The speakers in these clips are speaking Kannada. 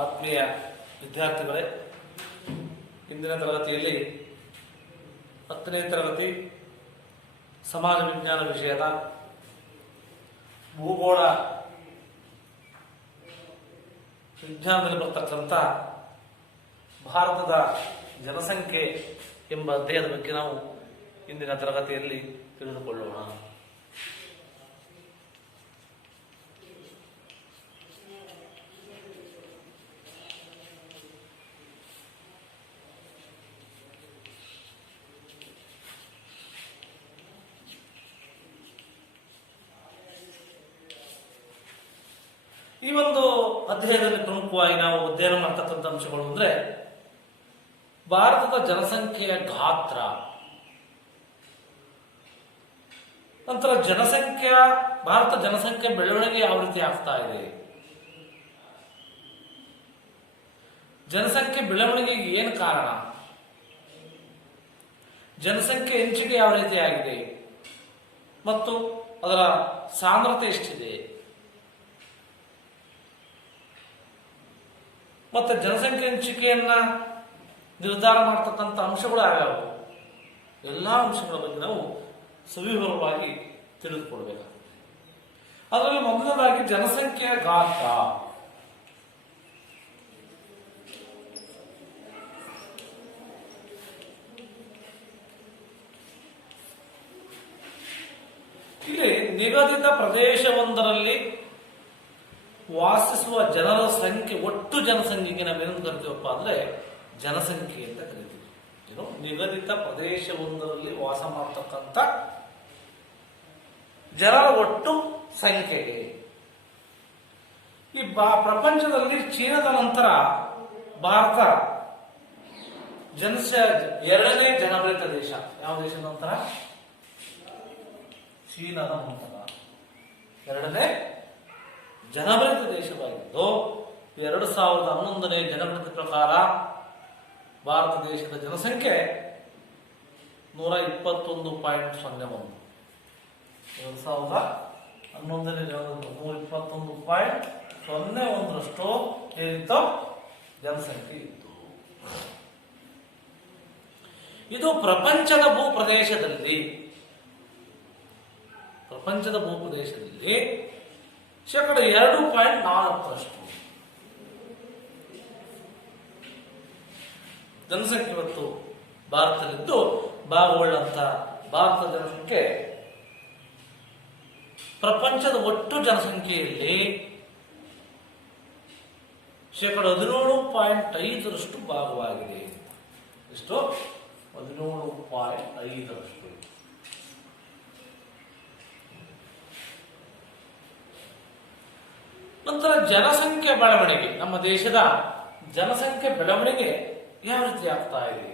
ಆತ್ಮೀಯ ವಿದ್ಯಾರ್ಥಿಗಳೇ, ಇಂದಿನ ತರಗತಿಯಲ್ಲಿ 10ನೇ ತರಗತಿ ಸಮಾಜ ವಿಜ್ಞಾನ ವಿಷಯದ ಭೂಗೋಳ ವಿಜ್ಞಾನದಲ್ಲಿ ಬರ್ತಕ್ಕಂಥ ಭಾರತದ ಜನಸಂಖ್ಯೆ ಎಂಬ ಅಧ್ಯಾಯದ ಬಗ್ಗೆ ನಾವು ಇಂದಿನ ತರಗತಿಯಲ್ಲಿ ತಿಳಿದುಕೊಳ್ಳೋಣ. ಈ ಒಂದು ಅಧ್ಯಾಯದಲ್ಲಿ ಪ್ರಮುಖವಾಗಿ ನಾವು ಅಧ್ಯಯನ ಮಾಡತಕ್ಕಂಥ ಅಂಶಗಳು ಅಂದ್ರೆ ಭಾರತದ ಜನಸಂಖ್ಯೆಯ ಗಾತ್ರ, ನಂತರ ಭಾರತ ಜನಸಂಖ್ಯೆ ಬೆಳವಣಿಗೆ ಯಾವ ರೀತಿ ಆಗ್ತಾ ಇದೆ, ಜನಸಂಖ್ಯೆ ಬೆಳವಣಿಗೆಗೆ ಏನು ಕಾರಣ, ಜನಸಂಖ್ಯೆ ಹೆಚ್ಚಿಗೆ ಯಾವ ರೀತಿ ಆಗಿದೆ ಮತ್ತು ಅದರ ಸಾಂದ್ರತೆ ಎಷ್ಟಿದೆ, ಮತ್ತೆ ಜನಸಂಖ್ಯೆ ಹಂಚಿಕೆಯನ್ನ ನಿರ್ಧಾರ ಮಾಡತಕ್ಕಂಥ ಅಂಶಗಳು ಯಾವ್ಯಾವು, ಎಲ್ಲಾ ಅಂಶಗಳ ಬಗ್ಗೆ ನಾವು ಸವಿವರವಾಗಿ ತಿಳಿದುಕೊಳ್ಬೇಕಾಗ್ತದೆ. ಅದರಲ್ಲಿ ಮೊದಲನೇದಾಗಿ ಜನಸಂಖ್ಯೆಯ ಗಾತ್ರ. ಇಲ್ಲಿ ನಿಗದಿತ ಪ್ರದೇಶವೊಂದರಲ್ಲಿ ವಾಸಿಸುವ ಜನರ ಸಂಖ್ಯೆ, ಒಟ್ಟು ಜನಸಂಖ್ಯೆಗೆ ನಾವೇನು ಕರಿತೀವಪ್ಪ ಅಂದ್ರೆ ಜನಸಂಖ್ಯೆ ಅಂತ ಕರಿತೀವಿ. ಏನು, ನಿಗದಿತ ಪ್ರದೇಶವೊಂದರಲ್ಲಿ ವಾಸ ಮಾಡತಕ್ಕಂಥ ಜನರ ಒಟ್ಟು ಸಂಖ್ಯೆಗೆ. ಈ ಪ್ರಪಂಚದಲ್ಲಿ ಚೀನಾದ ನಂತರ ಭಾರತ ಎರಡನೇ ಜನಭರಿತ ದೇಶ. ಯಾವ ದೇಶದ ನಂತರ? ಚೀನಾದ ನಂತರ ಎರಡನೇ ಜನಭರಿತ ದೇಶವಾಗಿದ್ದು 2011ನೇ ಜನಗಣತಿ ಪ್ರಕಾರ ಭಾರತ ದೇಶದ ಜನಸಂಖ್ಯೆ 121.01. 2011ನೇ ಜನಗಣತಿ 121.01ರಷ್ಟು ಏನಿತ್ತು ಜನಸಂಖ್ಯೆ ಇತ್ತು. ಇದು ಪ್ರಪಂಚದ ಭೂಪ್ರದೇಶದಲ್ಲಿ ಶೇಕಡ 2.4ರಷ್ಟು ಜನಸಂಖ್ಯೆ ಇವತ್ತು ಭಾರತದಲ್ಲಿದ್ದು, ಭಾಗಗೊಳ್ಳುವಂತ ಭಾರತದ ಜನಸಂಖ್ಯೆ ಪ್ರಪಂಚದ ಒಟ್ಟು ಜನಸಂಖ್ಯೆಯಲ್ಲಿ ಶೇಕಡ 17.5ರಷ್ಟು ಭಾಗವಾಗಿದೆ. ಎಷ್ಟು? 17.5ರಷ್ಟು. ನಂತರ ಜನಸಂಖ್ಯೆ ಬೆಳವಣಿಗೆ, ನಮ್ಮ ದೇಶದ ಜನಸಂಖ್ಯೆ ಬೆಳವಣಿಗೆ ಯಾವ ರೀತಿ ಆಗ್ತಾ ಇದೆ?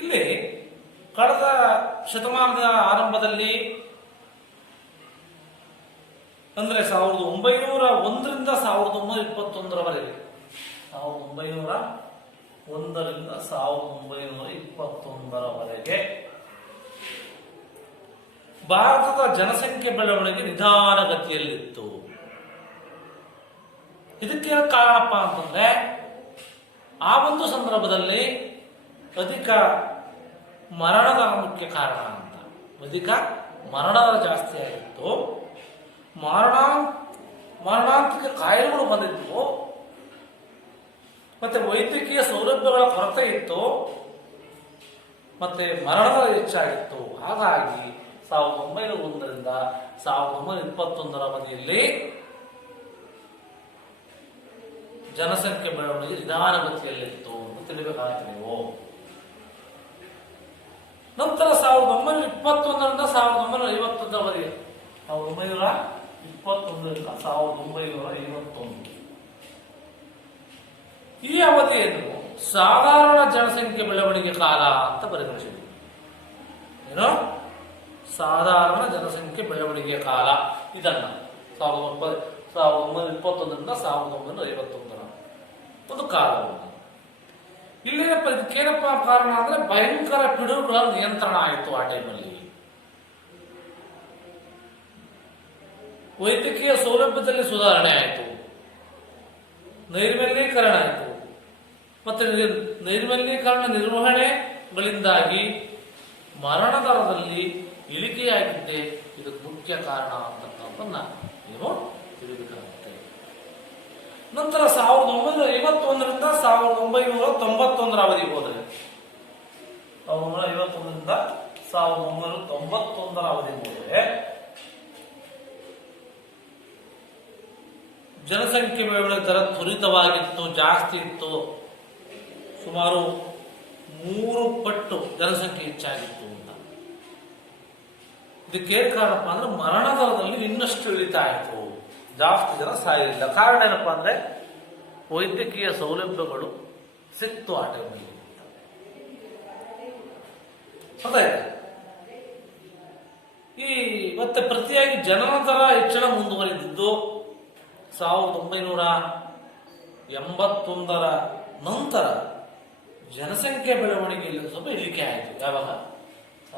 ಇಲ್ಲಿ ಕಳೆದ ಶತಮಾನದ ಆರಂಭದಲ್ಲಿ ಅಂದ್ರೆ 1901ರಿಂದ 1921ರವರೆಗೆ, 1901ರಿಂದ 1921ರವರೆಗೆ ಭಾರತದ ಜನಸಂಖ್ಯೆ ಬೆಳವಣಿಗೆ ನಿಧಾನಗತಿಯಲ್ಲಿತ್ತು. ಇದಕ್ಕೆ ಕಾರಣಪ್ಪ ಅಂತಂದ್ರೆ ಆ ಒಂದು ಸಂದರ್ಭದಲ್ಲಿ ಅಧಿಕ ಮರಣದ ಮುಖ್ಯ ಕಾರಣ ಅಂತ. ಅಧಿಕ ಮರಣದ ಜಾಸ್ತಿ ಆಗಿತ್ತು, ಮಾರಣಾಂತಿಕ ಕಾಯಿಲೆಗಳು ಬಂದಿದ್ವು, ಮತ್ತೆ ವೈದ್ಯಕೀಯ ಸೌಲಭ್ಯಗಳ ಕೊರತೆ ಇತ್ತು, ಮತ್ತೆ ಮರಣದ ಹೆಚ್ಚಾಗಿತ್ತು. ಹಾಗಾಗಿ 1901ರಿಂದ 1921ರ ಅವಧಿಯಲ್ಲಿ ಜನಸಂಖ್ಯೆ ಬೆಳವಣಿಗೆ ನಿಧಾನಗತಿಯಲ್ಲಿತ್ತು ಅಂತ ತಿಳಿಬೇಕಾಗ್ತದೆ ನೀವು. ನಂತರ 1921ರಿಂದ 1951 ಅವಧಿಗೆ, 1921ರಿಂದ 1951 ಈ ಅವಧಿಯನ್ನು ಸಾಧಾರಣ ಜನಸಂಖ್ಯೆ ಬೆಳವಣಿಗೆ ಕಾಲ ಅಂತ ಪರಿಗಣಿಸಿದೆ. ಏನು? ಸಾಧಾರಣ ಜನಸಂಖ್ಯೆ ಬೆಳವಣಿಗೆಯ ಕಾಲ ಇದನ್ನ 1921ರಿಂದ 1951 ಒಂದು ಕಾಲವನ್ನು. ಇಲ್ಲೇನಪ್ಪ ಇದಕ್ಕೇನಪ್ಪ ಕಾರಣ ಅಂದ್ರೆ ಭಯಂಕರ ಪಿಡುಗುಗಳ ನಿಯಂತ್ರಣ ಆಯಿತು ಆ ಟೈಮಲ್ಲಿ. ವೈದ್ಯಕೀಯ ಸೌಲಭ್ಯದಲ್ಲಿ ಸುಧಾರಣೆ ಆಯಿತು, ನೈರ್ಮಲ್ಯೀಕರಣ ಆಯಿತು, ಮತ್ತೆ ನೈರ್ಮಲ್ಯೀಕರಣ ನಿರ್ವಹಣೆಗಳಿಂದಾಗಿ ಮರಣ ದರದಲ್ಲಿ ಇಳಿಕೆಯಾಗಿದ್ದೆ ಇದಕ್ಕೆ ಮುಖ್ಯ ಕಾರಣ ಅಂತಕ್ಕಂಥದ್ದನ್ನ ನೀವು ತಿಳಿದುಕೊಳ್ಳುತ್ತೆ. ನಂತರ 1951ರಿಂದ 1991 ಅವಧಿಗೆ ಹೋದರೆ 1951ರಿಂದ 1991 ಅವಧಿಗೆ ಹೋದರೆ ಜನಸಂಖ್ಯೆ ಬೆಳವಣಿಗೆ ದರ ತ್ವರಿತವಾಗಿತ್ತು, ಜಾಸ್ತಿ ಇತ್ತು. ಸುಮಾರು 3 ಪಟ್ಟು ಜನಸಂಖ್ಯೆ ಹೆಚ್ಚಾಗಿತ್ತು ಅಂತ. ಇದಕ್ಕೆ ಕಾರಣಪ್ಪ ಅಂದ್ರೆ ಮರಣ ದರದಲ್ಲಿ ಇನ್ನಷ್ಟು ಇಳಿತಾ ಇತ್ತು, ಜಾಸ್ತಿ ಜನ ಸಾಯಲಿಲ್ಲ. ಕಾರಣ ಏನಪ್ಪಾ ಅಂದ್ರೆ ವೈದ್ಯಕೀಯ ಸೌಲಭ್ಯಗಳು ಸಿಕ್ತು ಆ ಟೈಮಲ್ಲಿ. ಈ ಮತ್ತೆ ಪ್ರತಿಯಾಗಿ ಜನನ ದರ ಹೆಚ್ಚಳ ಮುಂದುವರೆದಿದ್ದು 1981ರ ನಂತರ ಜನಸಂಖ್ಯೆ ಬೆಳವಣಿಗೆಯಲ್ಲಿ ಸ್ವಲ್ಪ ಇಳಿಕೆ ಆಯಿತು. ಯಾವಾಗ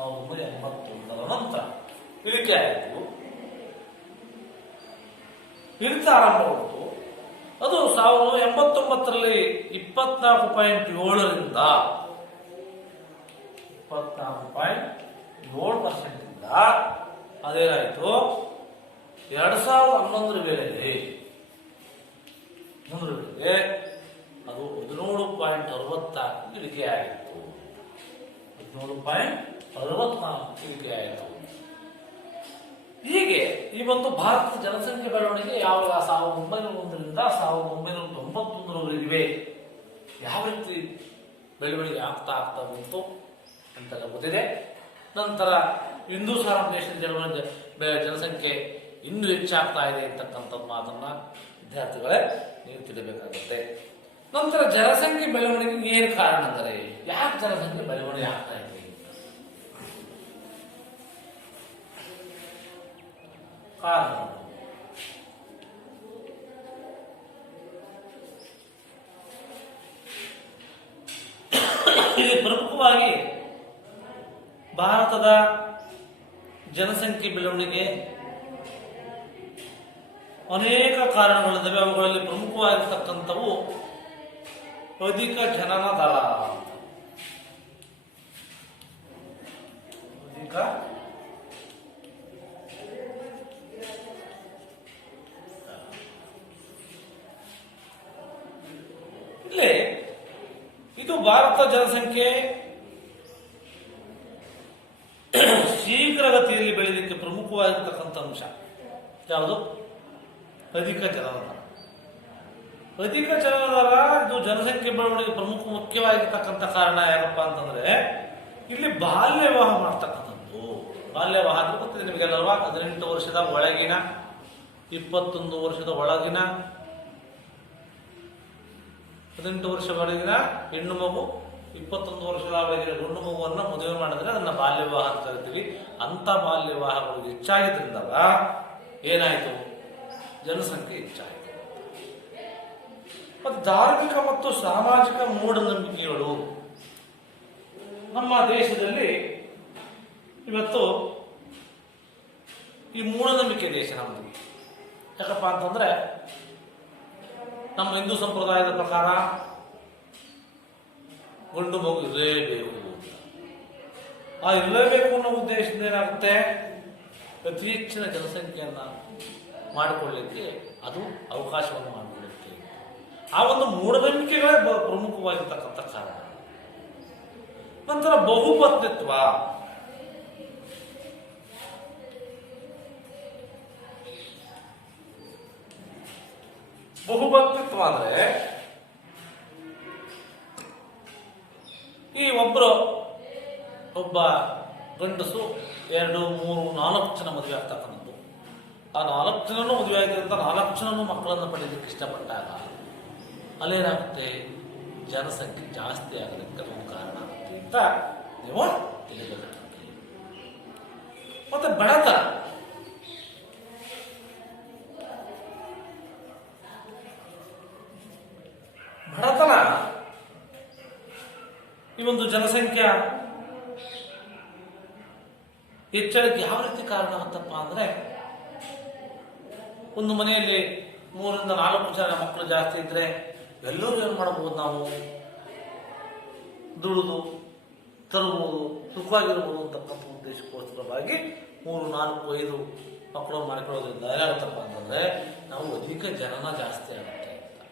1981ರ ನಂತರ ಇಳಿಕೆ ಆಯಿತು, ಇಳಿತ ಆರಂಭವಾಯಿತು. ಅದು 1989ರಲ್ಲಿ 24.7ರಿಂದ 24.7% ಇಂದ ಅದೇನಾಯಿತು 2011 ವೇಳೆಗೆ ಅದು 17.64 ಇಳಿಕೆ ಆಯಿತು. 17.64 ಇಳಿಕೆ ಆಯಿತು. ಹೀಗೆ ಈ ಒಂದು ಭಾರತದ ಜನಸಂಖ್ಯೆ ಬೆಳವಣಿಗೆ ಯಾವಾಗ 1901ರಿಂದ 1991ರವರೆಗಿವೆ ಯಾವ ರೀತಿ ಬೆಳವಣಿಗೆ ಆಗ್ತಾ ಬಂತು ಅಂತೆಲ್ಲ ಗೊತ್ತಿದೆ. ನಂತರ ಹಿಂದೂ ಸಾರಾಂಶ ದೇಶದ ಜನಸಂಖ್ಯೆ ಇನ್ನೂ ಹೆಚ್ಚಾಗ್ತಾ ಇದೆ ಅಂತಕ್ಕಂಥ ಮಾತನ್ನ ವಿದ್ಯಾರ್ಥಿಗಳೇ ನೀವು ತಿಳಿಬೇಕಾಗುತ್ತೆ. ನಂತರ ಜನಸಂಖ್ಯೆ ಬೆಳವಣಿಗೆಗೆ ಏನು ಕಾರಣ ಅಂದರೆ ಯಾಕೆ ಜನಸಂಖ್ಯೆ ಬೆಳವಣಿಗೆ ಆಗ್ತಾ ಇದೆ? ಕಾರಣ ಇಲ್ಲಿ ಪ್ರಮುಖವಾಗಿ ಭಾರತದ ಜನಸಂಖ್ಯೆ ಬೆಳವಣಿಗೆ ಅನೇಕ ಕಾರಣಗಳಿದ್ದಾವೆ. ಅವುಗಳಲ್ಲಿ ಪ್ರಮುಖವಾಗಿರ್ತಕ್ಕಂಥವು ಅಧಿಕ ಜನನ ದರ. ಇಲ್ಲಿ ಇದು ಭಾರತ ಜನಸಂಖ್ಯೆ ಶೀಘ್ರಗತಿಯಲ್ಲಿ ಬೆಳೆಯಲಿಕ್ಕೆ ಪ್ರಮುಖವಾಗಿರ್ತಕ್ಕಂಥ ಅಂಶ ಯಾವುದು? ಅಧಿಕ ಜನನ ದರ. ಅಧಿಕ ಜನನ ದರ ಇದು ಜನಸಂಖ್ಯೆ ಬೆಳವಣಿಗೆ ಮುಖ್ಯವಾಗಿರ್ತಕ್ಕಂಥ ಕಾರಣ ಯಾಕಪ್ಪ ಅಂತಂದ್ರೆ ಇಲ್ಲಿ ಬಾಲ್ಯ ವಿವಾಹ ಮಾಡ್ತಕ್ಕಂಥದ್ದು. ಬಾಲ್ಯ ವಿವಾಹ ಅಂದ್ರೆ ಗೊತ್ತಿದೆ ನಿಮಗೆಲ್ಲರೂ, 18 ವರ್ಷದ ಒಳಗಿನ 21 ವರ್ಷದ ಒಳಗಿನ 18 ವರ್ಷ ಒಳಗಿನ ಹೆಣ್ಣು ಮಗು 21 ವರ್ಷದ ಒಳಗಿನ ಗಂಡು ಮಗುವನ್ನ ಮದುವೆ ಮಾಡಿದ್ರೆ ಅದನ್ನ ಬಾಲ್ಯ ವಿವಾಹ ಅಂತ ಕರಿತೀವಿ. ಅಂತ ಬಾಲ್ಯ ವಿವಾಹಗಳು ಹೆಚ್ಚಾಗಿದ್ರಿಂದ ಏನಾಯಿತು? ಜನಸಂಖ್ಯೆ ಹೆಚ್ಚಾಯಿತು. ಮತ್ತು ಧಾರ್ಮಿಕ ಮತ್ತು ಸಾಮಾಜಿಕ ಮೂಢನಂಬಿಕೆಗಳು ನಮ್ಮ ದೇಶದಲ್ಲಿ ಇವತ್ತು ಈ ಮೂಢನಂಬಿಕೆ ದೇಶ ನಮ್ಮದು. ಯಾಕಪ್ಪ ಅಂತಂದ್ರೆ ನಮ್ಮ ಹಿಂದೂ ಸಂಪ್ರದಾಯದ ಪ್ರಕಾರ ಗಂಡು ಮಗು ಇರಲೇಬೇಕು ಅಂತ. ಆ ಇರಲೇಬೇಕು ಅನ್ನೋ ಉದ್ದೇಶದಿಂದ ಏನಾಗುತ್ತೆ, ಅತಿ ಹೆಚ್ಚಿನ ಜನಸಂಖ್ಯೆಯನ್ನ ಮಾಡಿಕೊಳ್ಳಲಿಕ್ಕೆ ಅದು ಅವಕಾಶವನ್ನು ಮಾಡಿಕೊಳ್ಳುತ್ತೆ. ಆ ಒಂದು ಮೂಢನಂಬಿಕೆಗಳೇ ಪ್ರಮುಖವಾಗಿರ್ತಕ್ಕಂಥ ಕಾರಣ. ನಂತರ ಬಹುಪತ್ನಿತ್ವ. ಬಹುಪತ್ನಿತ್ವ ಅಂದ್ರೆ ಈ ಒಬ್ಬ ಗಂಡಸು 2, 3, 4 ಜನ ಮದುವೆ ಆಗ್ತಕ್ಕಂಥದ್ದು. ಆ 4 ಜನನೂ ಮದುವೆ ಆಯ್ತು ಅಂತ 4 ಜನನೂ ಮಕ್ಕಳನ್ನು ಪಡೆಯಲಿಕ್ಕೆ ಇಷ್ಟಪಟ್ಟಾಗ ಅಲ್ಲೇನಾಗುತ್ತೆ, ಜನಸಂಖ್ಯೆ ಜಾಸ್ತಿ ಆಗೋದಕ್ಕೆ ಒಂದು ಕಾರಣ ಆಗುತ್ತೆ ಅಂತ ನೀವು ತಿಳಿಬೇಕಾಗುತ್ತೆ. ಮತ್ತೆ ಬಡತನ. ಬಡತನ ಈ ಒಂದು ಜನಸಂಖ್ಯಾ ಹೆಚ್ಚಳಕ್ಕೆ ಯಾವ ರೀತಿ ಕಾರಣ ಆಗುತ್ತಪ್ಪ ಅಂದ್ರೆ, ಒಂದು ಮನೆಯಲ್ಲಿ 3ರಿಂದ 4 ಜನ ಮಕ್ಕಳು ಜಾಸ್ತಿ ಇದ್ರೆ ಎಲ್ಲರೂ ಏನ್ ಮಾಡಬಹುದು, ನಾವು ದುಡಿದು ತರಬಹುದು, ಸುಖವಾಗಿರ್ಬೋದು ಅಂತಕ್ಕಂಥ ಉದ್ದೇಶಕ್ಕೋಸ್ಕರವಾಗಿ 3, 4, 5 ಮಕ್ಕಳನ್ನು ಮಾಡಿಕೊಳ್ಳೋದ್ರಿಂದ ಏನಾಗುತ್ತಪ್ಪ ಅಂತಂದ್ರೆ ನಾವು ಅಧಿಕ ಜನನ ಜಾಸ್ತಿ ಆಗುತ್ತೆ ಅಂತ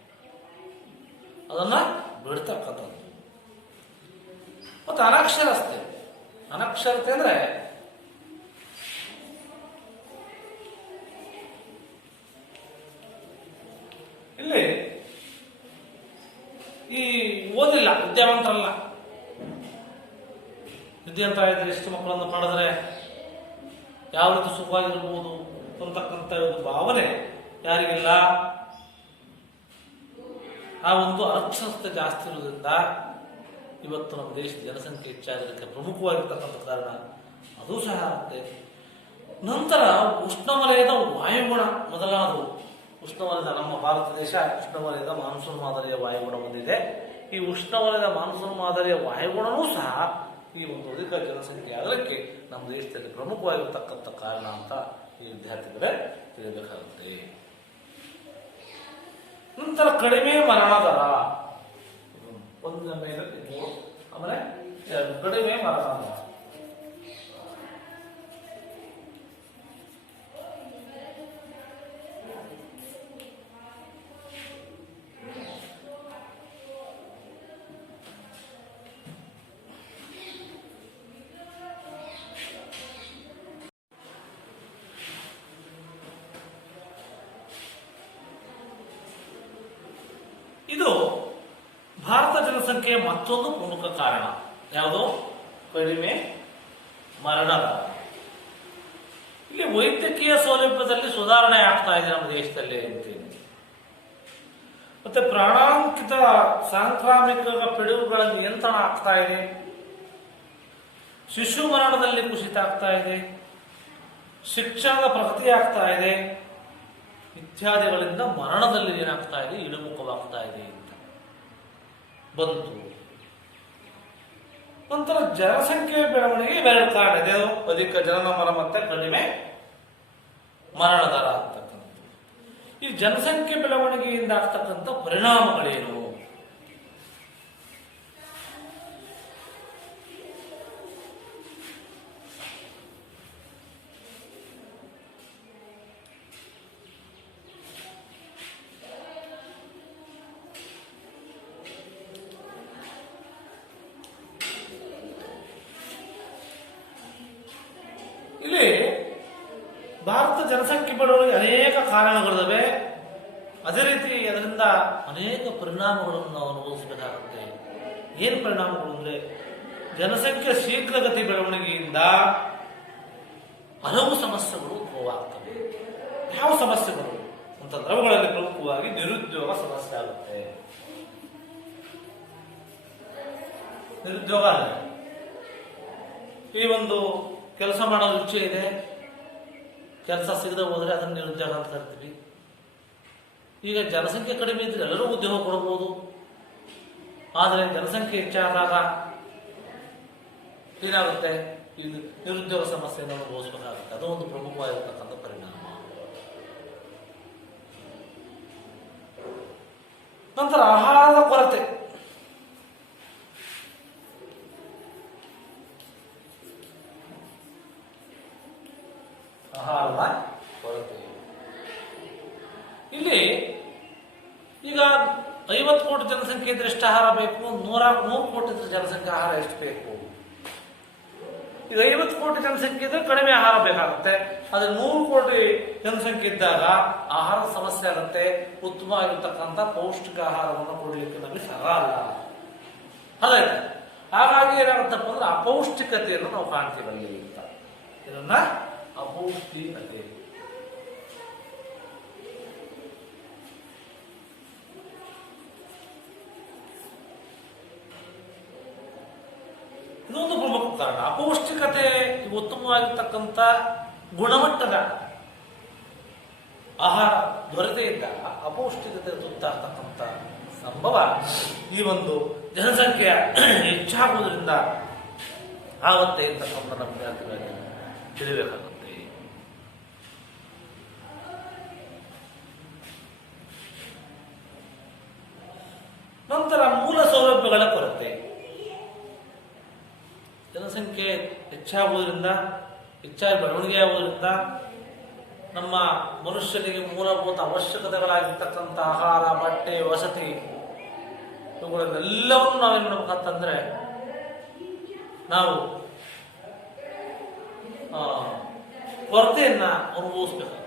ಅದನ್ನ ಬಿಡ್ತಕ್ಕಂಥದ್ದು. ಮತ್ತೆ ಅನಕ್ಷರತೆ. ಅನಕ್ಷರತೆ ಅಂದ್ರೆ ಇಲ್ಲಿ ಈ ಓದಿಲ್ಲ, ವಿದ್ಯಾವಂತರಲ್ಲ, ವಿದ್ಯಾವಂತ ಇದ್ರೆ ಎಷ್ಟು ಮಕ್ಕಳನ್ನು ಪಡೆದ್ರೆ ಯಾವ ರೀತಿ ಸುಖವಾಗಿರ್ಬೋದು ಅಂತಕ್ಕಂಥ ಒಂದು ಭಾವನೆ ಯಾರಿಗಿಲ್ಲ. ಆ ಒಂದು ಅನಕ್ಷರತೆ ಜಾಸ್ತಿ ಇರುವುದರಿಂದ ಇವತ್ತು ನಮ್ಮ ದೇಶದ ಜನಸಂಖ್ಯೆ ಹೆಚ್ಚಾಗೋದಕ್ಕೆ ಪ್ರಮುಖವಾಗಿರ್ತಕ್ಕಂಥ ಕಾರಣ ಅದು ಸಹ ಆಗುತ್ತೆ. ನಂತರ ಉಷ್ಣವಲಯದ ವಾಯುಗುಣ ಮೊದಲಾದವು. ಉಷ್ಣವಲಯದ ನಮ್ಮ ಭಾರತ ದೇಶ ಉಷ್ಣವಲಯದ ಮಾನ್ಸೂನ್ ಮಾದರಿಯ ವಾಯುಗುಣ ಹೊಂದಿದೆ. ಈ ಉಷ್ಣವಲಯದ ಮಾನ್ಸೂನ್ ಮಾದರಿಯ ವಾಯುಗುಣವೂ ಸಹ ಈ ಒಂದು ಅಧಿಕ ಜನಸಂಖ್ಯೆ ಆಗಲಿಕ್ಕೆ ನಮ್ಮ ದೇಶದಲ್ಲಿ ಪ್ರಮುಖವಾಗಿರ್ತಕ್ಕಂಥ ಕಾರಣ ಅಂತ ಈ ವಿದ್ಯಾರ್ಥಿಗಳೇ ತಿಳಿಯಬೇಕಾಗುತ್ತೆ. ನಂತರ ಕಡಿಮೆ ಮರಣ ದರ. ಒಂದರ ಮೇಲೆ ಆಮೇಲೆ ಕಡಿಮೆ ಮರಣ ದರ. ಇದು ಭಾರತ ಜನಸಂಖ್ಯೆಯ ಮತ್ತೊಂದು ಪ್ರಮುಖ ಕಾರಣ. ಯಾವುದು? ಕಡಿಮೆ ಮರಣ ದರ. ಇಲ್ಲಿ ವೈದ್ಯಕೀಯ ಸೌಲಭ್ಯದಲ್ಲಿ ಸುಧಾರಣೆ ಆಗ್ತಾ ಇದೆ ನಮ್ಮ ದೇಶದಲ್ಲಿ ಅಂತೀನಿ. ಮತ್ತೆ ಪ್ರಾಣಾಂಕಿತ ಸಾಂಕ್ರಾಮಿಕ ಪಿಡುಗುಗಳ ನಿಯಂತ್ರಣ ಆಗ್ತಾ ಇದೆ. ಶಿಶು ಮರಣದಲ್ಲಿ ಕುಸಿತ ಆಗ್ತಾ ಇದೆ. ಶಿಕ್ಷಣದ ಪ್ರಗತಿ ಆಗ್ತಾ ಇದೆ. ಇತ್ಯಾದಿಗಳಿಂದ ಮರಣದಲ್ಲಿ ಏನಾಗ್ತಾ ಇದೆ, ಇಳಿಮುಖವಾಗ್ತಾ ಇದೆ ಅಂತ ಬಂತು. ನಂತರ ಜನಸಂಖ್ಯೆ ಬೆಳವಣಿಗೆ ಇವೆರಡು ಕಾರಣ ಇದೆ. ಅಧಿಕ ಜನನ ಮರಣ ಮತ್ತೆ ಕಡಿಮೆ ಮರಣ ದರ ಅಂತಕ್ಕಂಥದ್ದು. ಈ ಜನಸಂಖ್ಯೆ ಬೆಳವಣಿಗೆಯಿಂದ ಆಗ್ತಕ್ಕಂಥ ಪರಿಣಾಮಗಳೇನು? ಇಲ್ಲಿ ಭಾರತ ಜನಸಂಖ್ಯೆ ಬೆಳವಣಿಗೆ ಅನೇಕ ಕಾರಣಗಳಿವೆ. ಅದೇ ರೀತಿ ಅದರಿಂದ ಅನೇಕ ಪರಿಣಾಮಗಳನ್ನು ನಾವು ಅನುಭವಿಸಬೇಕಾಗುತ್ತೆ. ಏನು ಪರಿಣಾಮಗಳು ಅಂದ್ರೆ, ಜನಸಂಖ್ಯೆ ಶೀಘ್ರಗತಿ ಬೆಳವಣಿಗೆಯಿಂದ ಹಲವು ಸಮಸ್ಯೆಗಳು ಉದ್ಭವವಾಗ್ತವೆ. ಯಾವ ಸಮಸ್ಯೆಗಳು ಅಂತಂದ್ರೆ ಅವುಗಳಲ್ಲಿ ಪ್ರಮುಖವಾಗಿ ನಿರುದ್ಯೋಗ ಸಮಸ್ಯೆ ಆಗುತ್ತೆ. ನಿರುದ್ಯೋಗ ಅಂದ್ರೆ ಈ ಒಂದು ಕೆಲಸ ಮಾಡೋ ಇಚ್ಛೆ ಇದೆ, ಕೆಲಸ ಸಿಗದೆ ಹೋದ್ರೆ ಅದನ್ನು ನಿರುದ್ಯೋಗ ಅಂತ ಕರಿತೀವಿ. ಈಗ ಜನಸಂಖ್ಯೆ ಕಡಿಮೆ ಇದ್ರೆ ಎಲ್ಲರೂ ಉದ್ಯೋಗ ಕೊಡಬಹುದು. ಆದರೆ ಜನಸಂಖ್ಯೆ ಹೆಚ್ಚಾದಾಗ ಏನಾಗುತ್ತೆ, ಈ ನಿರುದ್ಯೋಗ ಸಮಸ್ಯೆಯನ್ನು ಅನುಭವಿಸಬೇಕಾಗುತ್ತೆ. ಅದು ಒಂದು ಪ್ರಮುಖವಾಗಿರ್ತಕ್ಕಂಥ ಪರಿಣಾಮ. ನಂತರ ಆಹಾರದ ಕೊರತೆ. ಆಹಾರದ ಕೊರತೆ ಇಲ್ಲಿ ಈಗ 50 ಕೋಟಿ ಜನಸಂಖ್ಯೆ ಇದ್ರೆ ಎಷ್ಟು ಆಹಾರ ಬೇಕು? 100 ಕೋಟಿ ಇದ್ರೆ ಜನಸಂಖ್ಯೆ ಆಹಾರ ಎಷ್ಟು ಬೇಕು? ಈಗ 50 ಕೋಟಿ ಜನಸಂಖ್ಯೆ ಇದ್ರೆ ಕಡಿಮೆ ಆಹಾರ ಬೇಕಾಗುತ್ತೆ. ಆದ್ರೆ 100 ಕೋಟಿ ಜನಸಂಖ್ಯೆ ಇದ್ದಾಗ ಆಹಾರದ ಸಮಸ್ಯೆ ಆಗುತ್ತೆ. ಉತ್ತಮವಾಗಿರ್ತಕ್ಕಂಥ ಪೌಷ್ಟಿಕ ಆಹಾರವನ್ನು ಕೊಡಲಿಕ್ಕೆ ನಮಗೆ ಸಾಗಲ್ಲ. ಹಾಗಾಗಿ ಹಾಗಾಗಿ ಏನಾಗುತ್ತಪ್ಪ ಅಂದ್ರೆ ಅಪೌಷ್ಟಿಕತೆಯನ್ನು ನಾವು ಕಾಣ್ತೀವಿ ಅಲ್ಲಿ ಅಂತ. ಇದನ್ನ ಅಪೌಷ್ಟಿಕತೆ. ಇನ್ನೊಂದು ಪ್ರಮುಖ ಕಾರಣ ಅಪೌಷ್ಟಿಕತೆ. ಉತ್ತಮವಾಗಿರ್ತಕ್ಕಂಥ ಗುಣಮಟ್ಟದ ಆಹಾರ ದೊರೆತೇ ಇದ್ದಾಗ ಅಪೌಷ್ಟಿಕತೆ ತುತ್ತಾಗ್ತಕ್ಕಂಥ ಸಂಭವ ಈ ಒಂದು ಜನಸಂಖ್ಯೆಯ ಹೆಚ್ಚಾಗುವುದರಿಂದ ಆಗುತ್ತೆ ಅಂತಕ್ಕಂಥ ನಮ್ಮ ವಿದ್ಯಾರ್ಥಿಗಳಿಗೆ ತಿಳಿಬೇಕಾಗುತ್ತೆ. ನಂತರ ಮೂಲ ಸೌಲಭ್ಯಗಳ ಕೊರತೆ. ಜನಸಂಖ್ಯೆ ಹೆಚ್ಚಾಗುವುದರಿಂದ, ಹೆಚ್ಚಾಗಿ ಬೆಳವಣಿಗೆ ಆಗುವುದರಿಂದ ನಮ್ಮ ಮನುಷ್ಯನಿಗೆ ಮೂಲಭೂತ ಅವಶ್ಯಕತೆಗಳಾಗಿರ್ತಕ್ಕಂಥ ಆಹಾರ, ಬಟ್ಟೆ, ವಸತಿ ಇವುಗಳನ್ನೆಲ್ಲವನ್ನು ನಾವೇನು ಮಾಡ್ಬೇಕಂತಂದ್ರೆ ನಾವು ಕೊರತೆಯನ್ನ ಅನುಭವಿಸ್ಬೇಕಾಗುತ್ತೆ.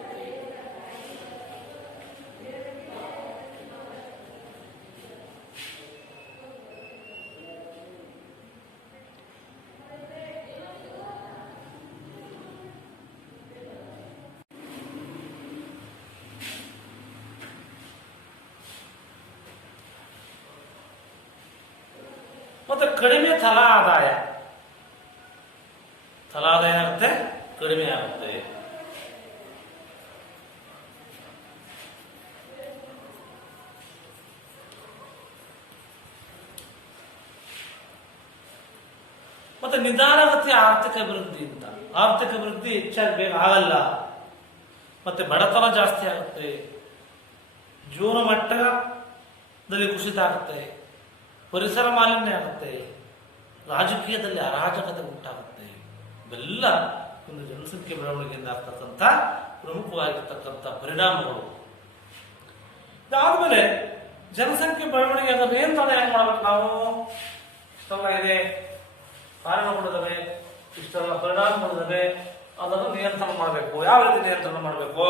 ಮತ್ತೆ ಕಡಿಮೆ ತಲಾ ಆದಾಯ ಆಗುತ್ತೆ, ಕಡಿಮೆ ಆಗುತ್ತೆ. ಮತ್ತೆ ನಿಧಾನಗತಿಯ ಆರ್ಥಿಕ ಅಭಿವೃದ್ಧಿಯಿಂದ ಆರ್ಥಿಕ ಅಭಿವೃದ್ಧಿ ಹೆಚ್ಚಾಗಿ ಬೇಗ ಆಗಲ್ಲ. ಮತ್ತೆ ಬಡತನ ಜಾಸ್ತಿ ಆಗುತ್ತೆ, ಜೀವನ ಮಟ್ಟದಲ್ಲಿ ಕುಸಿತ ಆಗುತ್ತೆ, ಪರಿಸರ ಮಾಲಿನ್ಯ ಆಗುತ್ತೆ, ರಾಜಕೀಯದಲ್ಲಿ ಅರಾಜಕತೆ ಉಂಟಾಗುತ್ತೆ. ಇವೆಲ್ಲ ಒಂದು ಜನಸಂಖ್ಯೆ ಬೆಳವಣಿಗೆಯಿಂದ ಆಗ್ತಕ್ಕಂಥ ಪ್ರಮುಖವಾಗಿರ್ತಕ್ಕಂಥ ಪರಿಣಾಮಗಳು. ಇದಾದ್ಮೇಲೆ ಜನಸಂಖ್ಯೆ ಬೆಳವಣಿಗೆ ಅದರ ನಿಯಂತ್ರಣ ಹೆಂಗ್ ಮಾಡ್ಬೇಕು ನಾವು? ಇಷ್ಟೆಲ್ಲ ಇದೆ, ಕಾರಣಗಳಿದ್ದಾವೆ, ಇಷ್ಟೆಲ್ಲ ಪರಿಣಾಮಗಳಿದ್ದಾವೆ, ಅದನ್ನು ನಿಯಂತ್ರಣ ಮಾಡಬೇಕು. ಯಾವ ರೀತಿ ನಿಯಂತ್ರಣ ಮಾಡಬೇಕು?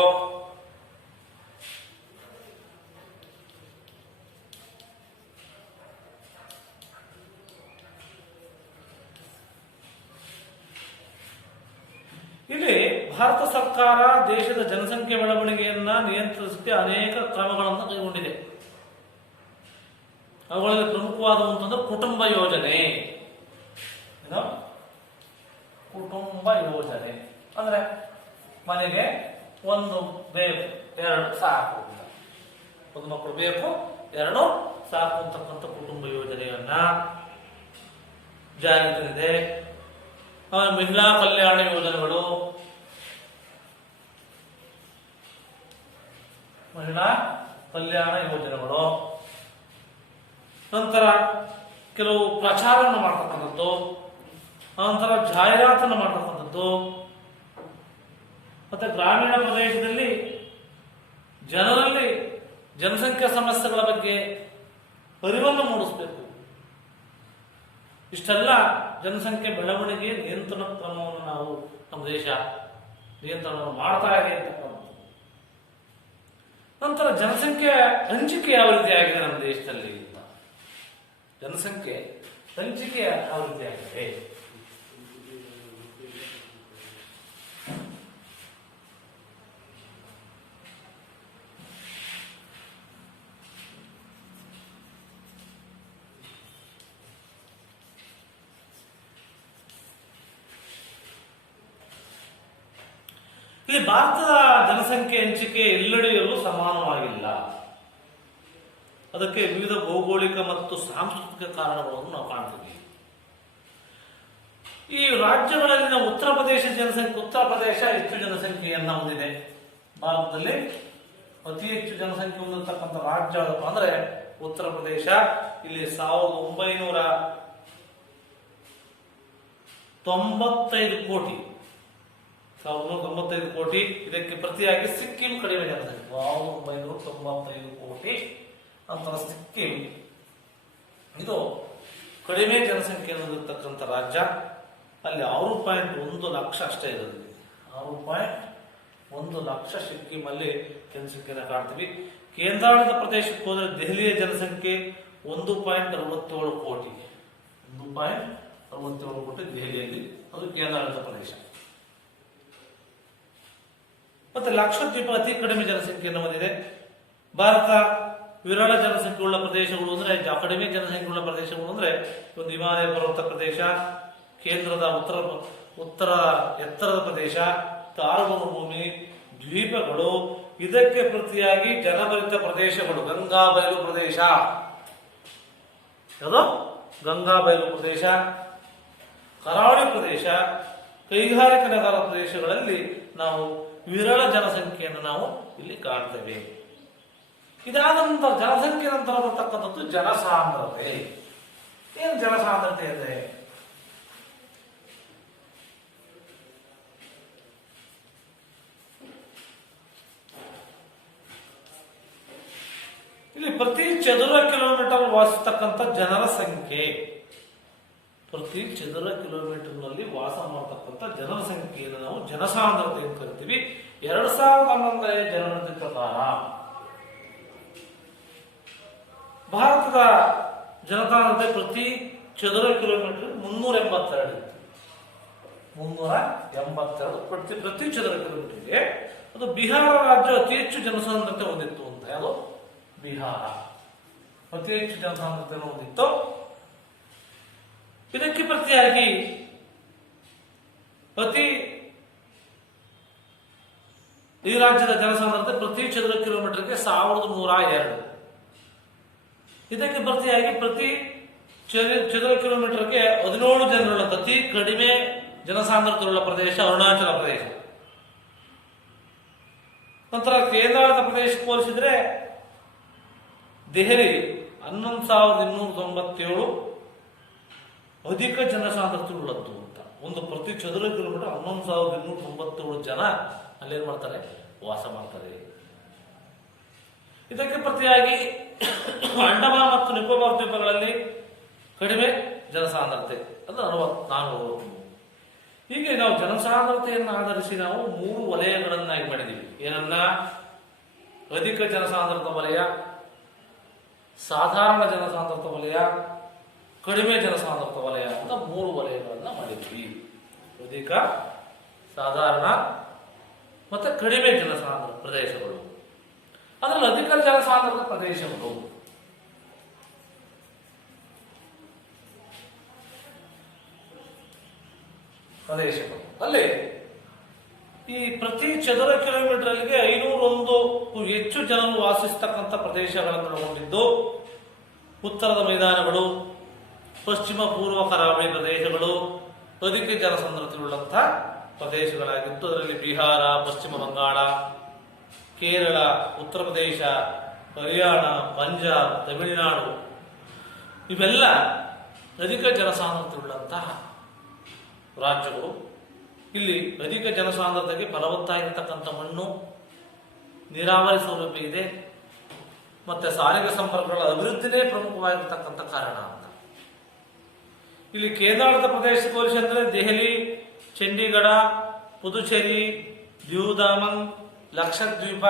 ಇಲ್ಲಿ ಭಾರತ ಸರ್ಕಾರ ದೇಶದ ಜನಸಂಖ್ಯೆ ಬೆಳವಣಿಗೆಯನ್ನ ನಿಯಂತ್ರಿಸಕ್ಕೆ ಅನೇಕ ಕ್ರಮಗಳನ್ನು ಕೈಗೊಂಡಿದೆ. ಅವುಗಳಲ್ಲಿ ಪ್ರಮುಖವಾದಂತಂದ್ರೆ ಕುಟುಂಬ ಯೋಜನೆ. ಕುಟುಂಬ ಯೋಜನೆ ಅಂದ್ರೆ ಮನೆಗೆ ಒಂದು ಬೇಕು, ಎರಡು ಸಾಕು, ಒಂದು ಮಕ್ಕಳು ಬೇಕು, ಎರಡು ಸಾಕು ಅಂತಕ್ಕಂಥ ಕುಟುಂಬ ಯೋಜನೆಯನ್ನ ಜಾರಿಗೆ ತಂದಿದೆ. ಮಹಿಳಾ ಕಲ್ಯಾಣ ಯೋಜನೆಗಳು, ಮಹಿಳಾ ಕಲ್ಯಾಣ ಯೋಜನೆಗಳು, ನಂತರ ಕೆಲವು ಪ್ರಚಾರವನ್ನು ಮಾಡ್ತಕ್ಕಂಥದ್ದು, ನಂತರ ಜಾಹೀರಾತನ್ನು ಮಾಡ್ತಕ್ಕಂಥದ್ದು, ಮತ್ತೆ ಗ್ರಾಮೀಣ ಪ್ರದೇಶದಲ್ಲಿ ಜನರಲ್ಲಿ ಜನಸಂಖ್ಯಾ ಸಮಸ್ಯೆಗಳ ಬಗ್ಗೆ ಅರಿವನ್ನು ಮೂಡಿಸಬೇಕು. ಇಷ್ಟೆಲ್ಲ ಜನಸಂಖ್ಯೆ ಬೆಳವಣಿಗೆ ನಿಯಂತ್ರಣ ಕ್ರಮವನ್ನು ನಾವು ನಮ್ಮ ದೇಶ ನಿಯಂತ್ರಣವನ್ನು ಮಾಡ್ತಾ ಇದೆ ಅಂತಕ್ಕಂಥದ್ದು. ನಂತರ ಜನಸಂಖ್ಯೆ ಹಂಚಿಕೆ ಯಾವ ರೀತಿ ಆಗಿದೆ ನಮ್ಮ ದೇಶದಲ್ಲಿ ಅಂತ. ಜನಸಂಖ್ಯೆ ಹಂಚಿಕೆ ಯಾವ ರೀತಿ ಆಗಿದೆ? ಇಲ್ಲಿ ಭಾರತದ ಜನಸಂಖ್ಯೆ ಹಂಚಿಕೆ ಎಲ್ಲೆಡೆಯಲ್ಲೂ ಸಮಾನವಾಗಿಲ್ಲ. ಅದಕ್ಕೆ ವಿವಿಧ ಭೌಗೋಳಿಕ ಮತ್ತು ಸಾಂಸ್ಕೃತಿಕ ಕಾರಣಗಳನ್ನು ನಾವು ಕಾಣ್ತೀವಿ. ಈ ರಾಜ್ಯಗಳಲ್ಲಿನ ಉತ್ತರ ಪ್ರದೇಶ ಹೆಚ್ಚು ಜನಸಂಖ್ಯೆಯನ್ನ ಹೊಂದಿದೆ. ಭಾರತದಲ್ಲಿ ಅತಿ ಹೆಚ್ಚು ಜನಸಂಖ್ಯೆ ಹೊಂದಿರತಕ್ಕಂಥ ರಾಜ್ಯ ಅಂದ್ರೆ ಉತ್ತರ ಪ್ರದೇಶ. ಇಲ್ಲಿ 1995 ಕೋಟಿ, 1995 ಕೋಟಿ. ಇದಕ್ಕೆ ಪ್ರತಿಯಾಗಿ ಸಿಕ್ಕಿಂ ಕಡಿಮೆ ಜನಸಂಖ್ಯೆ, 1995 ಕೋಟಿ. ನಂತರ ಸಿಕ್ಕಿಂ ಇದು ಕಡಿಮೆ ಜನಸಂಖ್ಯೆ ಹೊಂದಿರತಕ್ಕಂಥ ರಾಜ್ಯ. ಅಲ್ಲಿ 6.1 ಲಕ್ಷ ಅಷ್ಟೇ ಇರೋದು. 6.1 ಲಕ್ಷ ಸಿಕ್ಕಿಮಲ್ಲಿ ಜನಸಂಖ್ಯೆನ ಕಾಣ್ತೀವಿ. ಕೇಂದ್ರಾಡಳಿತ ಪ್ರದೇಶಕ್ಕೆ ಹೋದರೆ ದೆಹಲಿಯ ಜನಸಂಖ್ಯೆ 1.67 ಕೋಟಿ. 1.67 ಕೋಟಿ ದೆಹಲಿಯಲ್ಲಿ, ಅದು ಕೇಂದ್ರಾಡಳಿತ ಪ್ರದೇಶ. ಮತ್ತೆ ಲಕ್ಷದ್ವೀಪ ಅತಿ ಕಡಿಮೆ ಜನಸಂಖ್ಯೆಯನ್ನು ಹೊಂದಿದೆ. ಭಾರತ ವಿರಳ ಜನಸಂಖ್ಯೆಯುಳ್ಳ ಪ್ರದೇಶಗಳು ಅಂದ್ರೆ, ಕಡಿಮೆ ಜನಸಂಖ್ಯೆಯುಳ್ಳ ಪ್ರದೇಶಗಳು ಅಂದ್ರೆ ಒಂದು ಹಿಮಾಲಯ ಪರ್ವತ ಪ್ರದೇಶ, ಕೇಂದ್ರದ ಉತ್ತರ ಎತ್ತರದ ಪ್ರದೇಶ, ತಾರಮರು ಭೂಮಿ, ದ್ವೀಪಗಳು, ಇದಕ್ಕೆ ಪ್ರತಿಯಾಗಿ ಜನಭರಿತ ಪ್ರದೇಶಗಳು, ಗಂಗಾ ಬಯಲು ಪ್ರದೇಶ, ಯಾವುದು ಗಂಗಾ ಬಯಲು ಪ್ರದೇಶ, ಕರಾವಳಿ ಪ್ರದೇಶ, ಕೈಗಾರಿಕಾ ನಗರ ಪ್ರದೇಶಗಳಲ್ಲಿ ನಾವು ವಿರಳ ಜನಸಂಖ್ಯೆಯನ್ನು ನಾವು ಇಲ್ಲಿ ಕಾಣ್ತೇವೆ. ಇದಾದ ನಂತರ ಜನಸಂಖ್ಯೆ ನಂತರ ಬರ್ತಕ್ಕಂಥದ್ದು ಜನಸಾಂದ್ರತೆ. ಏನು ಜನಸಾಂದ್ರತೆ ಅಂದರೆ ಇಲ್ಲಿ ಪ್ರತಿ ಚದುರ ಕಿಲೋಮೀಟರ್ ವಾಸಿಸ್ತಕ್ಕಂಥ ಜನರ ಸಂಖ್ಯೆ, ಪ್ರತಿ ಚದುರ ಕಿಲೋಮೀಟರ್ನಲ್ಲಿ ವಾಸ ಮಾಡತಕ್ಕಂಥ ಜನರ ಸಂಖ್ಯೆಯನ್ನು ನಾವು ಜನಸಾಂದ್ರತೆ ಅಂತ ಕರಿತೀವಿ. 2011ರ ಜನಗಣತಿ ಪ್ರಕಾರ ಭಾರತದ ಜನಸಾಂದ್ರತೆ ಪ್ರತಿ ಚದುರ ಕಿಲೋಮೀಟರ್ 382 ಇತ್ತು. 382 ಪ್ರತಿ ಚದುರ ಕಿಲೋಮೀಟರ್ಗೆ. ಅದು ಬಿಹಾರ ರಾಜ್ಯ ಅತಿ ಹೆಚ್ಚು ಜನಸಾಂದ್ರತೆ ಹೊಂದಿತ್ತು ಅಂತ. ಯಾವುದು ಬಿಹಾರ ಅತಿ ಹೆಚ್ಚು ಜನಸಾಂದ್ರತೆಯನ್ನು ಹೊಂದಿತ್ತು. ಇದಕ್ಕೆ ಪ್ರತಿಯಾಗಿ ಈ ರಾಜ್ಯದ ಜನಸಾಂದ್ರತೆ ಪ್ರತಿ ಚದುರ ಕಿಲೋಮೀಟರ್ಗೆ 1102. ಇದಕ್ಕೆ ಪ್ರತಿಯಾಗಿ ಪ್ರತಿ ಚದುರ ಕಿಲೋಮೀಟರ್ಗೆ 17 ಜನರುಳ್ಳ ಅತಿ ಕಡಿಮೆ ಜನಸಾಂದ್ರತೆಯುಳ್ಳ ಪ್ರದೇಶ ಅರುಣಾಚಲ ಪ್ರದೇಶ. ನಂತರ ಕೇಂದ್ರಾಡಳಿತ ಪ್ರದೇಶಕ್ಕೆ ಹೋಲಿಸಿದ್ರೆ ದೆಹಲಿ 11,297 ಅಧಿಕ ಜನಸಾಂದ್ರತೆ ಉಳ್ಳದ್ದು ಅಂತ. ಒಂದು ಪ್ರತಿ ಚದುರ ಕಿಲೋಮೀಟರ್ 11,297 ಜನ ಅಲ್ಲೇನ್ ಮಾಡ್ತಾರೆ, ವಾಸ ಮಾಡ್ತಾರೆ. ಇದಕ್ಕೆ ಪ್ರತಿಯಾಗಿ ಅಂಡಮಾನ್ ಮತ್ತು ನಿಕೋಬಾರ್ ದ್ವೀಪಗಳಲ್ಲಿ ಕಡಿಮೆ ಜನಸಾಂದ್ರತೆ, ಅದು 44. ಹೀಗೆ ನಾವು ಜನಸಾಂದ್ರತೆಯನ್ನು ಆಧರಿಸಿ ನಾವು 3 ವಲಯಗಳನ್ನಾಗಿ ಮಾಡಿದ್ದೀವಿ. ಏನನ್ನ? ಅಧಿಕ ಜನಸಾಂದ್ರತ ವಲಯ, ಸಾಧಾರಣ ಜನಸಾಂದ್ರತ ವಲಯ, ಕಡಿಮೆ ಜನಸಾಂದ್ರತ ವಲಯ ಅಂತ 3 ವಲಯಗಳನ್ನ ಮಾಡಿದ್ವಿ. ಅಧಿಕ, ಸಾಧಾರಣ ಮತ್ತೆ ಕಡಿಮೆ ಜನಸಾಂದ್ರ ಪ್ರದೇಶಗಳು. ಅದರಲ್ಲಿ ಅಧಿಕ ಜನಸಾಂದ್ರತ ಪ್ರದೇಶಗಳು ಅಲ್ಲಿ ಈ ಪ್ರತಿ ಚದುರ ಕಿಲೋಮೀಟರ್ಗೆ 501 ಹೆಚ್ಚು ಜನರು ವಾಸಿಸತಕ್ಕಂಥ ಪ್ರದೇಶಗಳನ್ನು ಒಳಗೊಂಡಿದ್ದು ಉತ್ತರದ ಮೈದಾನಗಳು, ಪಶ್ಚಿಮ ಪೂರ್ವ ಕರಾವಳಿ ಪ್ರದೇಶಗಳು ಅಧಿಕ ಜನಸಾಂದ್ರತೆಯುಳ್ಳಂತಹ ಪ್ರದೇಶಗಳಾಗಿದ್ದು, ಅದರಲ್ಲಿ ಬಿಹಾರ, ಪಶ್ಚಿಮ ಬಂಗಾಳ, ಕೇರಳ, ಉತ್ತರ ಪ್ರದೇಶ, ಹರಿಯಾಣ, ಪಂಜಾಬ್, ತಮಿಳುನಾಡು ಇವೆಲ್ಲ ಅಧಿಕ ಜನಸಾಂದ್ರತೆಯುಳ್ಳಂತಹ ರಾಜ್ಯಗಳು. ಇಲ್ಲಿ ಅಧಿಕ ಜನಸಾಂದ್ರತೆಗೆ ಫಲವತ್ತಾಗಿರ್ತಕ್ಕಂಥ ಮಣ್ಣು, ನೀರಾವರಿ ಸೌಲಭ್ಯ ಇದೆ, ಮತ್ತೆ ಸಾರಿಗೆ ಸಂಪರ್ಕಗಳ ಅಭಿವೃದ್ಧಿನೇ ಪ್ರಮುಖವಾಗಿರ್ತಕ್ಕಂಥ ಕಾರಣ ಅಂತ. ಇಲ್ಲಿ ಕೇಂದ್ರಾಡಳಿತ ಪ್ರದೇಶಕ್ಕೆ ಹೋಲಿಸಿದರೆ ದೆಹಲಿ, ಚಂಡೀಗಢ, ಪುದುಚೇರಿ, ದಿಯು ದಾಮನ್, ಲಕ್ಷದ್ವೀಪ,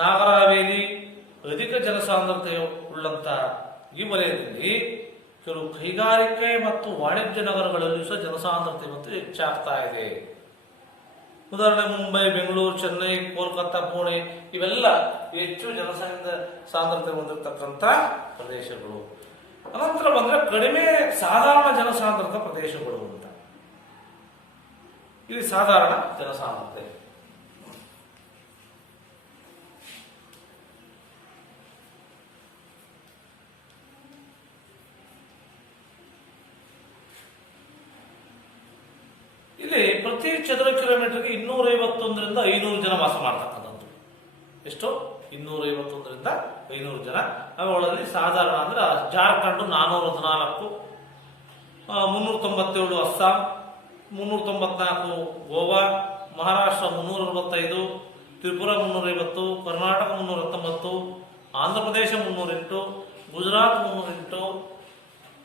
ನಾಗರ ಹವೇಲಿ ಅಧಿಕ ಜನಸಾಂದ್ರತೆ ಉಳ್ಳಂತಹ ಈ ವಲಯದಲ್ಲಿ ಕೆಲವು ಕೈಗಾರಿಕೆ ಮತ್ತು ವಾಣಿಜ್ಯ ನಗರಗಳಲ್ಲಿ ಸಹ ಜನಸಾಂದ್ರತೆ ಮತ್ತು ಹೆಚ್ಚಾಗ್ತಾ ಇದೆ. ಉದಾಹರಣೆ ಮುಂಬೈ, ಬೆಂಗಳೂರು, ಚೆನ್ನೈ, ಕೋಲ್ಕತ್ತಾ, ಪುಣೆ ಇವೆಲ್ಲ ಹೆಚ್ಚು ಸಾಂದ್ರತೆ ಹೊಂದಿರತಕ್ಕಂಥ ಪ್ರದೇಶಗಳು. ಅನಂತರ ಬಂದ್ರೆ ಕಡಿಮೆ ಸಾಧಾರಣ ಜನಸಾಂದ್ರತ ಪ್ರದೇಶಗಳು ಅಂತ. ಇಲ್ಲಿ ಸಾಧಾರಣ ಜನಸಾಂದ್ರತೆ ಇಲ್ಲಿ ಪ್ರತಿ ಚದುರ ಕಿಲೋಮೀಟರ್ಗೆ 251ರಿಂದ 500 ಜನ ವಾಸ ಮಾಡ್ತಕ್ಕಂಥದ್ದು. ಎಷ್ಟು? 251ರಿಂದ 500 ಜನ. ಅವುಗಳಲ್ಲಿ ಸಾಧಾರಣ ಅಂದ್ರೆ ಜಾರ್ಖಂಡ್ 414, 397 ಅಸ್ಸಾಂ, 394 ಗೋವಾ, ಮಹಾರಾಷ್ಟ್ರ 365, ತ್ರಿಪುರ 350, ಕರ್ನಾಟಕ 319, ಆಂಧ್ರ ಪ್ರದೇಶ 308, ಗುಜರಾತ್ 308,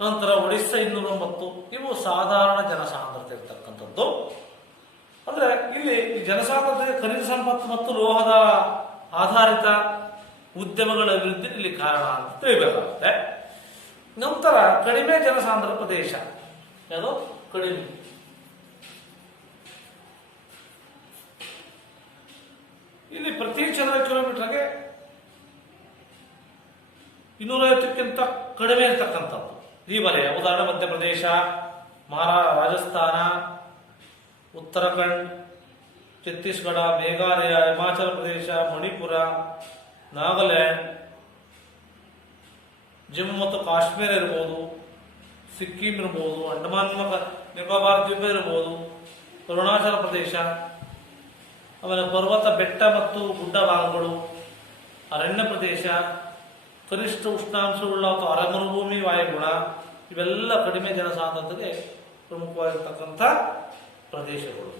ನಂತರ ಒಡಿಸ್ಸಾ 209. ಇವು ಸಾಧಾರಣ ಜನಸಾಂದ್ರತೆ ಇರ್ತಕ್ಕಂಥದ್ದು. ಅಂದ್ರೆ ಇಲ್ಲಿ ಜನಸಾಂದ್ರತೆ ಖನಿಜ ಸಂಪತ್ತು ಮತ್ತು ಲೋಹದ ಆಧಾರಿತ ಉದ್ಯಮಗಳ ಅಭಿವೃದ್ಧಿ ಇಲ್ಲಿ ಕಾರಣ ಅಂತ ತಿಳಿಬೇಕಾಗುತ್ತೆ. ನಂತರ ಕಡಿಮೆ ಜನಸಾಂದ್ರ ಪ್ರದೇಶ ಯಾವುದು? ಕಡಿಮೆ. ಇಲ್ಲಿ ಪ್ರತಿ ಚದರ ಕಿಲೋಮೀಟರ್ಗೆ 250ಕ್ಕಿಂತ ಕಡಿಮೆ ಇರತಕ್ಕಂಥದ್ದು ಈ ವಲಯ. ಉದಾಹರಣೆ ಮಧ್ಯಪ್ರದೇಶ, ರಾಜಸ್ಥಾನ, ಉತ್ತರಾಖಂಡ್, ಛತ್ತೀಸ್ಗಢ, ಮೇಘಾಲಯ, ಹಿಮಾಚಲ ಪ್ರದೇಶ, ಮಣಿಪುರ, ನಾಗಾಲ್ಯಾಂಡ್, ಜಮ್ಮು ಮತ್ತು ಕಾಶ್ಮೀರ ಇರ್ಬೋದು, ಸಿಕ್ಕಿಂ ಇರ್ಬೋದು, ಅಂಡಮಾನ್ ನಿಕೋಬಾರ್ ದ್ವೀಪ ಇರ್ಬೋದು, ಅರುಣಾಚಲ ಪ್ರದೇಶ, ಆಮೇಲೆ ಪರ್ವತ ಬೆಟ್ಟ ಮತ್ತು ಗುಡ್ಡ ಭಾಗಗಳು, ಅರಣ್ಯ ಪ್ರದೇಶ, ಕನಿಷ್ಠ ಉಷ್ಣಾಂಶವುಳ್ಳ ಅಥವಾ ಅರೆಮರುಭೂಮಿ ವಾಯುಗುಣ, ಇವೆಲ್ಲ ಕಡಿಮೆ ಜನಸಾಂದ್ರತೆಗೆ ಪ್ರಮುಖವಾಗಿರ್ತಕ್ಕಂಥ ಪ್ರದೇಶಗಳು.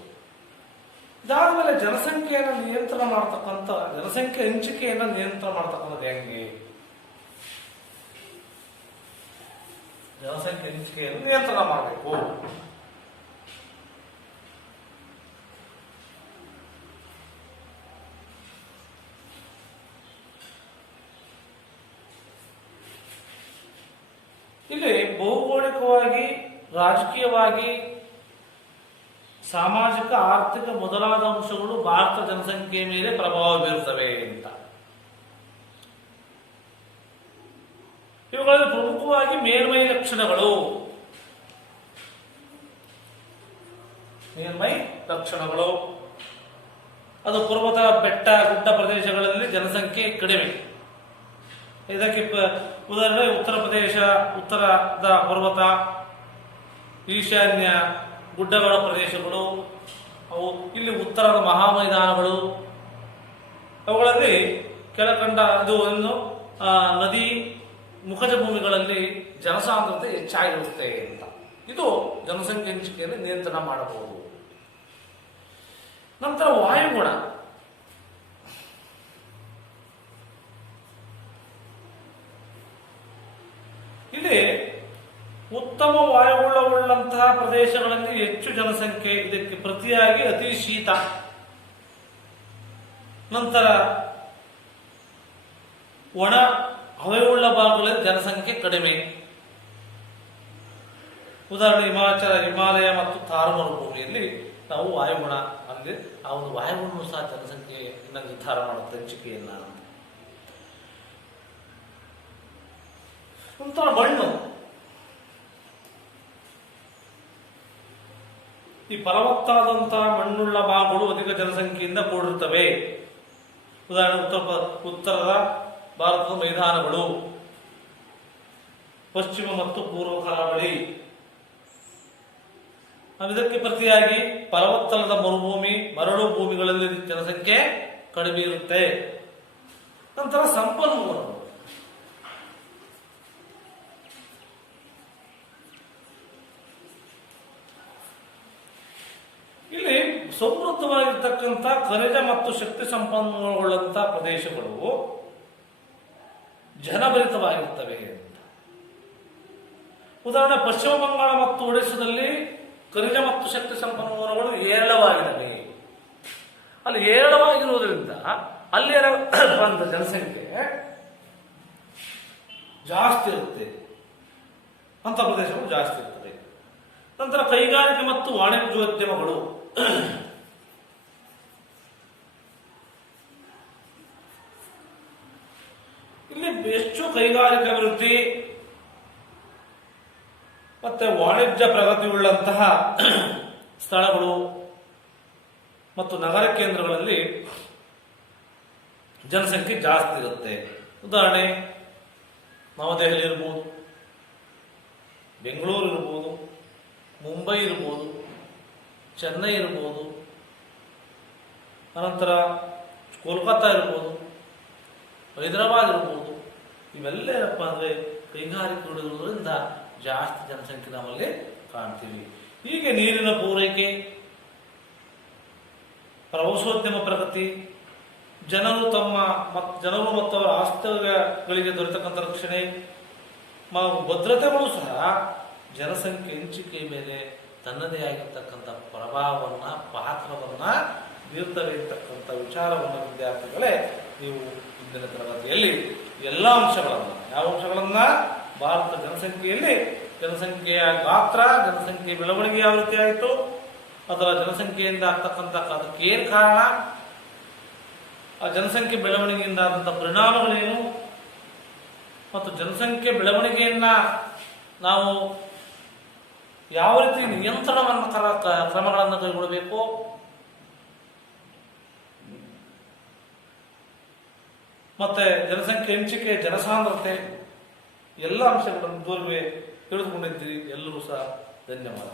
ಇದಾದ್ಮೇಲೆ ಜನಸಂಖ್ಯೆಯನ್ನು ನಿಯಂತ್ರಣ ಮಾಡ್ತಕ್ಕಂಥ ಜನಸಂಖ್ಯೆ ಹಂಚಿಕೆಯನ್ನು ನಿಯಂತ್ರಣ ಮಾಡ್ತಕ್ಕಂಥದ್ದು ಹೆಂಗೆ? ಜನಸಂಖ್ಯೆ ಹಂಚಿಕೆಯನ್ನು ನಿಯಂತ್ರಣ ಮಾಡಬೇಕು. ಇಲ್ಲಿ ಭೌಗೋಳಿಕವಾಗಿ, ರಾಜಕೀಯವಾಗಿ, ಸಾಮಾಜಿಕ, ಆರ್ಥಿಕ ಮೊದಲಾದ ಅಂಶಗಳು ಭಾರತ ಜನಸಂಖ್ಯೆಯ ಮೇಲೆ ಪ್ರಭಾವ ಬೀರುತ್ತವೆ ಅಂತ. ಇವುಗಳಲ್ಲಿ ಪ್ರಮುಖವಾಗಿ ಮೇಲ್ಮೈ ಲಕ್ಷಣಗಳು. ಅದು ಪರ್ವತ ಬೆಟ್ಟ ಗುಡ್ಡ ಪ್ರದೇಶಗಳಲ್ಲಿ ಜನಸಂಖ್ಯೆ ಕಡಿಮೆ. ಇದಕ್ಕೆ ಉದಾಹರಣೆ ಉತ್ತರ ಪ್ರದೇಶ, ಉತ್ತರದ ಪರ್ವತ, ಈಶಾನ್ಯ ಗುಡ್ಡಗಳ ಪ್ರದೇಶಗಳು, ಅವು ಇಲ್ಲಿ ಉತ್ತರದ ಮಹಾಮೈದಾನಗಳು, ಅವುಗಳಲ್ಲಿ ಕೆಳಕಂಡ ಇದು ಒಂದು ನದಿ ಮುಖಜ ಭೂಮಿಗಳಲ್ಲಿ ಜನಸಾಂದ್ರತೆ ಹೆಚ್ಚಾಗಿರುತ್ತೆ ಅಂತ. ಇದು ಜನಸಂಖ್ಯೆ ಹಂಚಿಕೆಯನ್ನು ನಿಯಂತ್ರಣ ಮಾಡಬಹುದು. ನಂತರ ವಾಯುಗುಣ. ಇಲ್ಲಿ ಉತ್ತಮ ವಾಯುಗುಣವುಳ್ಳಂತಹ ಪ್ರದೇಶಗಳಲ್ಲಿ ಹೆಚ್ಚು ಜನಸಂಖ್ಯೆ, ಇದಕ್ಕೆ ಪ್ರತಿಯಾಗಿ ಅತಿ ಶೀತ. ನಂತರ ಒಣ ಹವೆಯುಳ್ಳ ಭಾಗಗಳಲ್ಲಿ ಜನಸಂಖ್ಯೆ ಕಡಿಮೆ. ಉದಾಹರಣೆ ಹಿಮಾಲಯ ಮತ್ತು ಥಾರ್ ಮರುಭೂಮಿಯಲ್ಲಿ ನಾವು ವಾಯುಗುಣ ಅಂದ್ರೆ ಆ ಒಂದು ವಾಯುಗುಣವು ಸಹ ಜನಸಂಖ್ಯೆಯನ್ನು ನಿರ್ಧಾರ ಮಾಡುತ್ತೆ, ಹಂಚಿಕೆಯನ್ನ. ನಂತರ ಮಣ್ಣು. ಈ ಫಲವತ್ತಾದಂತಹ ಮಣ್ಣುಳ್ಳ ಭಾಗಗಳು ಅಧಿಕ ಜನಸಂಖ್ಯೆಯಿಂದ ಕೂಡಿರುತ್ತವೆ. ಉದಾಹರಣೆ ಉತ್ತರದ ಭಾರತದ ಮೈದಾನಗಳು, ಪಶ್ಚಿಮ ಮತ್ತು ಪೂರ್ವ ಕರಾವಳಿ. ಇದಕ್ಕೆ ಪ್ರತಿಯಾಗಿ ಫಲವತ್ತಲ್ಲದ ಮರುಭೂಮಿ, ಮರಳು ಭೂಮಿಗಳಲ್ಲಿ ಜನಸಂಖ್ಯೆ ಕಡಿಮೆ ಇರುತ್ತೆ. ನಂತರ ಸಂಪನ್ಮೂಲಗಳು. ಇಲ್ಲಿ ಸಮೃದ್ಧವಾಗಿರ್ತಕ್ಕಂಥ ಖನಿಜ ಮತ್ತು ಶಕ್ತಿ ಸಂಪನ್ಮೂಲಗೊಳ್ಳುವಂತಹ ಪ್ರದೇಶಗಳು ಜನಭರಿತವಾಗಿರ್ತವೆ ಅಂತ. ಉದಾಹರಣೆ ಪಶ್ಚಿಮ ಬಂಗಾಳ ಮತ್ತು ಒಡಿಶಾದಲ್ಲಿ ಖನಿಜ ಮತ್ತು ಶಕ್ತಿ ಸಂಪನ್ಮೂಲಗಳು ಹೇರಳವಾಗಿವೆ. ಅಲ್ಲಿ ಹೇರಳವಾಗಿರುವುದರಿಂದ ಅಲ್ಲಿ ಜನಸಂಖ್ಯೆ ಜಾಸ್ತಿ ಇರುತ್ತೆ, ಅಂತ ಪ್ರದೇಶಗಳು ಜಾಸ್ತಿ ಇರ್ತವೆ. ನಂತರ ಕೈಗಾರಿಕೆ ಮತ್ತು ವಾಣಿಜ್ಯೋದ್ಯಮಗಳು. ಇಲ್ಲಿ ಹೆಚ್ಚು ಕೈಗಾರಿಕಾ ಅಭಿವೃದ್ಧಿ ಮತ್ತೆ ವಾಣಿಜ್ಯ ಪ್ರಗತಿಯುಳ್ಳಂತಹ ಸ್ಥಳಗಳು ಮತ್ತು ನಗರ ಕೇಂದ್ರಗಳಲ್ಲಿ ಜನಸಂಖ್ಯೆ ಜಾಸ್ತಿ ಇರುತ್ತೆ. ಉದಾಹರಣೆ ನವದೆಹಲಿ ಇರ್ಬೋದು, ಬೆಂಗಳೂರು ಇರ್ಬೋದು, ಮುಂಬೈ ಇರ್ಬೋದು, ಚೆನ್ನೈ ಇರ್ಬೋದು, ಅನಂತರ ಕೋಲ್ಕತ್ತಾ ಇರ್ಬೋದು, ಹೈದರಾಬಾದ್ ಇರ್ಬೋದು. ಇವೆಲ್ಲ ಏನಪ್ಪ ಅಂದ್ರೆ ಕೈಗಾರಿಕೆಗಳಿರೋದ್ರಿಂದ ಜಾಸ್ತಿ ಜನಸಂಖ್ಯೆ ನಮ್ಮಲ್ಲಿ ಕಾಣ್ತೀವಿ. ಹೀಗೆ ನೀರಿನ ಪೂರೈಕೆ, ಪ್ರವಾಸೋದ್ಯಮ ಪ್ರಗತಿ, ಜನರು ಮತ್ತು ಅವರ ಆಸ್ತಿಗಳಿಗೆ ದೊರೆತಕ್ಕಂಥ ರಕ್ಷಣೆ, ಭದ್ರತೆಗಳು ಸಹ ಜನಸಂಖ್ಯೆ ಹಂಚಿಕೆ ಮೇಲೆ ತನ್ನದೇ ಆಗಿರ್ತಕ್ಕಂಥ ಪ್ರಭಾವವನ್ನ, ಪಾತ್ರವನ್ನ ಬೀರ್ತವೆ ಇರ್ತಕ್ಕಂಥ ವಿಚಾರವನ್ನು ವಿದ್ಯಾರ್ಥಿಗಳೇ ನೀವು ಇಂದಿನ ತರಗತಿಯಲ್ಲಿ ಎಲ್ಲ ಅಂಶಗಳನ್ನ, ಯಾವ ಅಂಶಗಳನ್ನ, ಭಾರತ ಜನಸಂಖ್ಯೆಯಲ್ಲಿ ಜನಸಂಖ್ಯೆಯ ಗಾತ್ರ, ಜನಸಂಖ್ಯೆ ಬೆಳವಣಿಗೆ ಯಾವ ರೀತಿ ಆಯಿತು, ಅದರ ಜನಸಂಖ್ಯೆಯಿಂದ ಆಗ್ತಕ್ಕಂಥ ಅದಕ್ಕೆ ಏನು ಕಾರಣ, ಆ ಜನಸಂಖ್ಯೆ ಬೆಳವಣಿಗೆಯಿಂದ ಆದಂಥ ಪರಿಣಾಮಗಳೇನು, ಮತ್ತು ಜನಸಂಖ್ಯೆ ಬೆಳವಣಿಗೆಯನ್ನ ನಾವು ಯಾವ ರೀತಿ ನಿಯಂತ್ರಣವನ್ನು ಕ್ರಮಗಳನ್ನು ಕೈಗೊಳ್ಳಬೇಕು, ಮತ್ತೆ ಜನಸಂಖ್ಯೆ ಹಂಚಿಕೆ, ಜನಸಾಂದ್ರತೆ ಎಲ್ಲ ಅಂಶಗಳನ್ನು ಇದುವರೆಗೆ ತಿಳಿದುಕೊಂಡಿದ್ದೀರಿ. ಎಲ್ಲರೂ ಸಹ ಧನ್ಯವಾದ.